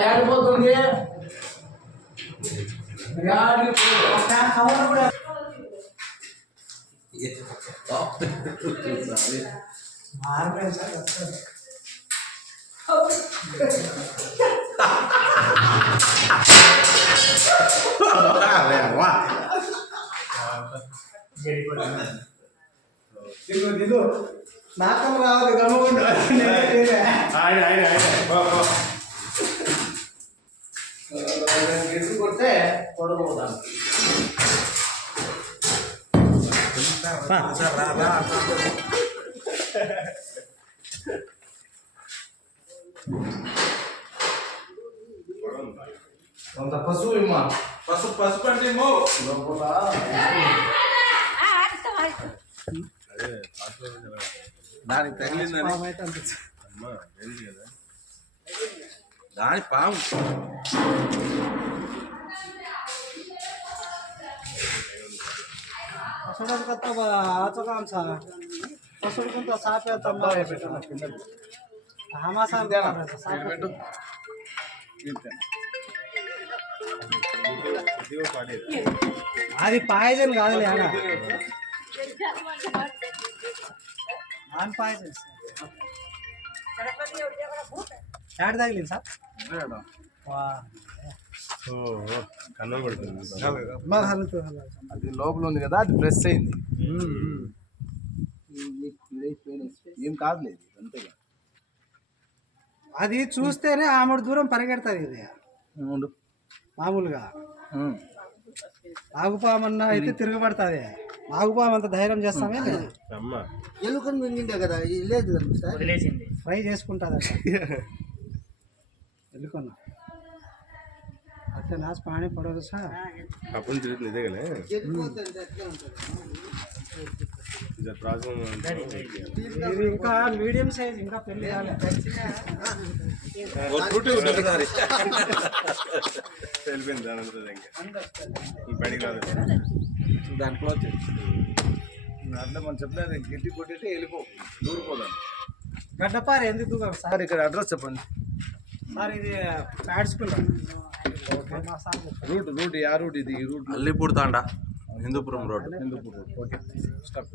లేకపోతుంది నాకం రావాలి గమ్ముకుంటూ కొడితే కొడబోతాను కొంత పశువు ఇమ్మా పసుపు అంటే లోపల దానికి తగిలిందని కదా దాని పాము అది పాయిజన్ కాదులే నాన్ పాయిజన్ యాడ్ తగిలింది సార్ కన్నం పడుతుంది అది లోపల ఉంది కదా అది ప్రెస్ అయింది ఏం కాదులేదు అంతేగా అది చూస్తేనే ఆమెడు దూరం పరిగెడతాది ఇది మామూలుగా నాగుపామన్నా అయితే తిరగబడుతుంది నాగుపాము అంత ధైర్యం చేస్తామే ఎలుకని మింగిండే కదా లేదు కదా ఫ్రై చేసుకుంటుంది ఎలుకన్నా అయితే నాసు పానీ పడదు సార్ అప్పుడు తిరుగుతుంది ఇదే ఇది ఇంకా మీడియం సైజ్ ఇంకా పెళ్లి దాంట్లో దాంట్లో మనం చెప్పలేదు గిట్టి కొట్టితే వెళ్ళిపో దూరిపోదాం గడ్డపారు ఎందుకు సార్ ఇక్కడ అడ్రస్ చెప్పండి సార్ ఇది ప్యాడ్స్కున్నాం రూట్ యా రూట్ ఇది రూట్ అల్లిపూర్ తాండా హిందూపురం రోడ్ ఓకే స్టాప్